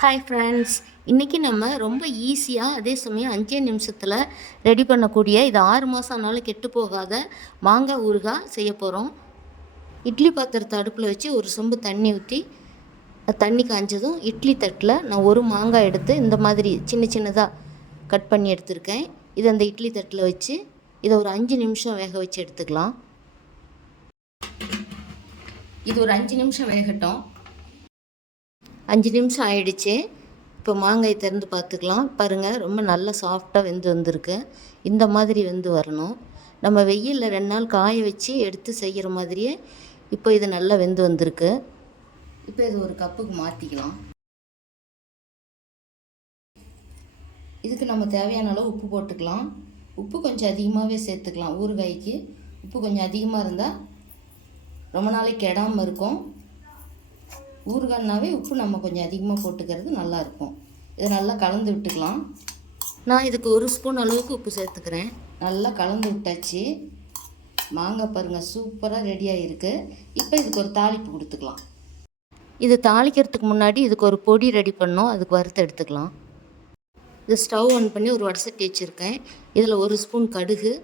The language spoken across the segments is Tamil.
ஹாய் ஃப்ரெண்ட்ஸ், இன்றைக்கி நம்ம ரொம்ப ஈஸியாக அதே சமயம் 5 நிமிஷத்தில் ரெடி பண்ணக்கூடிய இது 6 மாதம் ஆனாலும் கெட்டு போகாத மாங்காய் ஊறுகாய் செய்ய போகிறோம். இட்லி பாத்திரத்தை அடுப்பில் வச்சு ஒரு சொம்பு தண்ணி ஊற்றி தண்ணி காய்ஞ்சதும் இட்லி தட்டில் நான் ஒரு மாங்காய் எடுத்து இந்த மாதிரி சின்ன சின்னதாக கட் பண்ணி எடுத்துருக்கேன். இதை அந்த இட்லி தட்டில் வச்சு இதை ஒரு 5 நிமிஷம் வேக வச்சு எடுத்துக்கலாம். இது ஒரு 5 நிமிஷம் வேகட்டும். 5 நிமிஷம் ஆயிடுச்சு. இப்போ மாங்காய் திறந்து பார்த்துக்கலாம். பாருங்கள், ரொம்ப நல்லா சாஃப்டாக வெந்து வந்திருக்கு. இந்த மாதிரி வெந்து வரணும். நம்ம வெயிலில் 2 நாள் காய வச்சு எடுத்து செய்கிற மாதிரியே இப்போ இது நல்லா வெந்து வந்திருக்கு. இப்போ இது ஒரு கப்புக்கு மாற்றிக்கலாம். இதுக்கு நம்ம தேவையான அளவு உப்பு போட்டுக்கலாம். உப்பு கொஞ்சம் அதிகமாகவே சேர்த்துக்கலாம். ஊறுகாய்க்கு உப்பு கொஞ்சம் அதிகமாக இருந்தால் ரொம்ப நாளைக்கு கெடாமல் இருக்கும். ஊறுகாய்னாவே உப்பு நம்ம கொஞ்சம் அதிகமாக போட்டுக்கிறது நல்லாயிருக்கும். இதை நல்லா கலந்து விட்டுக்கலாம். நான் இதுக்கு 1 ஸ்பூன் அளவுக்கு உப்பு சேர்த்துக்கிறேன். நல்லா கலந்து விட்டாச்சு. மாங்காய் பாருங்கள், சூப்பராக ரெடியாக இருக்குது. இப்போ இதுக்கு ஒரு தாளிப்பு கொடுத்துக்கலாம். இது தாளிக்கிறதுக்கு முன்னாடி இதுக்கு ஒரு பொடி ரெடி பண்ணோம், அதுக்கு வறுத்து எடுத்துக்கலாம். இது ஸ்டவ் ஆன் பண்ணி ஒரு வடசட்டி வச்சுருக்கேன். இதில் 1 ஸ்பூன் கடுகு,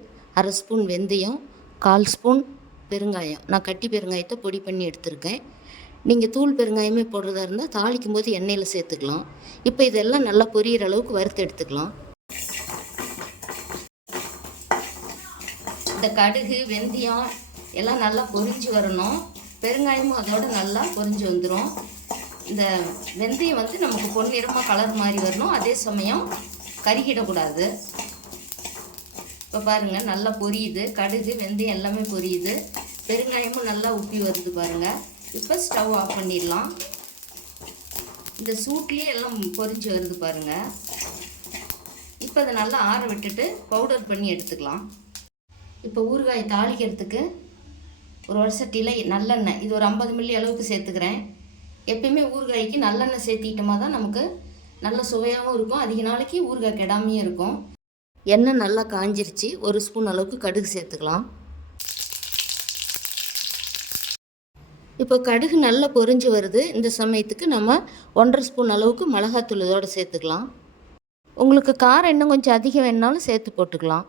1/2 ஸ்பூன் வெந்தயம், 1/4 ஸ்பூன் பெருங்காயம். நான் கட்டி பெருங்காயத்தை பொடி பண்ணி எடுத்திருக்கேன். நீங்கள் தூள் பெருங்காயமே போடுறதா இருந்தால் தாளிக்கும் போது எண்ணெயில் சேர்த்துக்கலாம். இப்போ இதெல்லாம் நல்லா பொரியிற அளவுக்கு வறுத்து எடுத்துக்கலாம். இந்த கடுகு வெந்தயம் எல்லாம் நல்லா பொரிஞ்சு வரணும். பெருங்காயமும் அதோட நல்லா பொரிஞ்சு வந்துடும். இந்த வெந்தயம் நமக்கு பொன்னிறமாக கலர் மாதிரி வரணும். அதே சமயம் கருகிடக்கூடாது. இப்போ பாருங்கள், நல்லா பொரியுது. கடுகு வெந்தயம் எல்லாமே பொரியுது. பெருங்காயமும் நல்லா உப்பி வருது பாருங்கள். இப்போ ஸ்டவ் ஆஃப் பண்ணிடலாம். இந்த சூட்லேயே எல்லாம் பொரிஞ்சு வருது பாருங்கள். இப்போ அதை நல்லா ஆற விட்டுட்டு பவுடர் பண்ணி எடுத்துக்கலாம். இப்போ ஊறுகாய் தாளிக்கிறதுக்கு ஒரு வடசட்டியில் நல்லெண்ணெய், இது ஒரு 50 மில்லி அளவுக்கு சேர்த்துக்கிறேன். எப்பயுமே ஊறுகாய்க்கு நல்லெண்ணெய் சேர்த்திட்டோமா தான் நமக்கு நல்ல சுவையாகவும் இருக்கும். அதிக நாளைக்கு ஊறுகாய் கெடாமையும் இருக்கும். எண்ணெய் நல்லா காஞ்சிருச்சு. 1 ஸ்பூன் அளவுக்கு கடுகு சேர்த்துக்கலாம். இப்போ கடுகு நல்லா பொரிஞ்சு வருது. இந்த சமயத்துக்கு நம்ம 1/2 ஸ்பூன் அளவுக்கு மிளகாத்தூள் இதோடு சேர்த்துக்கலாம். உங்களுக்கு காரம் இன்னும் கொஞ்சம் அதிகம் வேணுனாலும் சேர்த்து போட்டுக்கலாம்.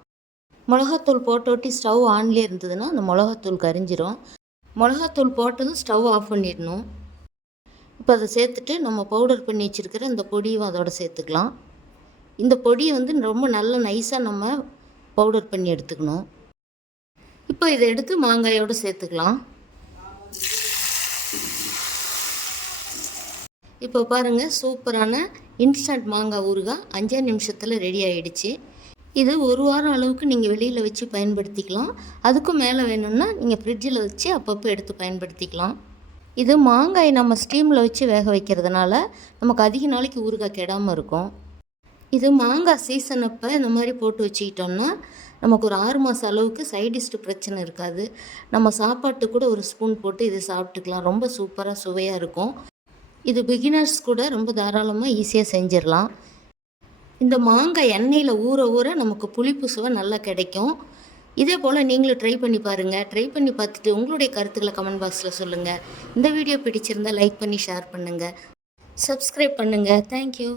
மிளகாத்தூள் போட்டோட்டி ஸ்டவ் ஆன்லேயே இருந்ததுன்னா அந்த மிளகாத்தூள் கரிஞ்சிரும். மிளகாத்தூள் போட்டதும் ஸ்டவ் ஆஃப் பண்ணிடணும். இப்போ அதை சேர்த்துட்டு நம்ம பவுடர் பண்ணி வச்சுருக்கிற இந்த பொடியும் அதோடு சேர்த்துக்கலாம். இந்த பொடியை ரொம்ப நல்லா நைஸாக நம்ம பவுடர் பண்ணி எடுத்துக்கணும். இப்போ இதை எடுத்து மாங்காயோடு சேர்த்துக்கலாம். இப்போ பாருங்கள், சூப்பரான இன்ஸ்டன்ட் மாங்காய் ஊறுகாய் 5 நிமிஷத்தில் ரெடி ஆகிடுச்சு. இது 1 வாரம் அளவுக்கு நீங்கள் வெளியில் வச்சு பயன்படுத்திக்கலாம். அதுக்கும் மேலே வேணும்னா நீங்கள் ஃப்ரிட்ஜில் வச்சு அப்பப்போ எடுத்து பயன்படுத்திக்கலாம். இது மாங்காய் நம்ம ஸ்டீமில் வச்சு வேக வைக்கிறதுனால நமக்கு அதிக நாளைக்கு ஊறுகாய் கெடாமல் இருக்கும். இது மாங்காய் சீசன் அப்போ இந்த மாதிரி போட்டு வச்சுக்கிட்டோம்னா நமக்கு ஒரு 6 மாதம் அளவுக்கு சைடிஸ்ட் பிரச்சனை இருக்காது. நம்ம சாப்பாட்டு கூட 1 ஸ்பூன் போட்டு இது சாப்பிட்டுக்கலாம். ரொம்ப சூப்பராக சுவையாக இருக்கும். இது பிகினர்ஸ் கூட ரொம்ப தாராளமாக ஈஸியாக செஞ்சிடலாம். இந்த மாங்காய் எண்ணெயில் ஊற ஊற நமக்கு புளிப்பு சுவை நல்லா கிடைக்கும். இதே போல் நீங்களும் ட்ரை பண்ணி பாருங்கள். ட்ரை பண்ணி பார்த்துட்டு உங்களுடைய கருத்துக்களை கமெண்ட் பாக்ஸில் சொல்லுங்கள். இந்த வீடியோ பிடிச்சிருந்தால் லைக் பண்ணி ஷேர் பண்ணுங்கள். சப்ஸ்கிரைப் பண்ணுங்கள். தேங்க்யூ.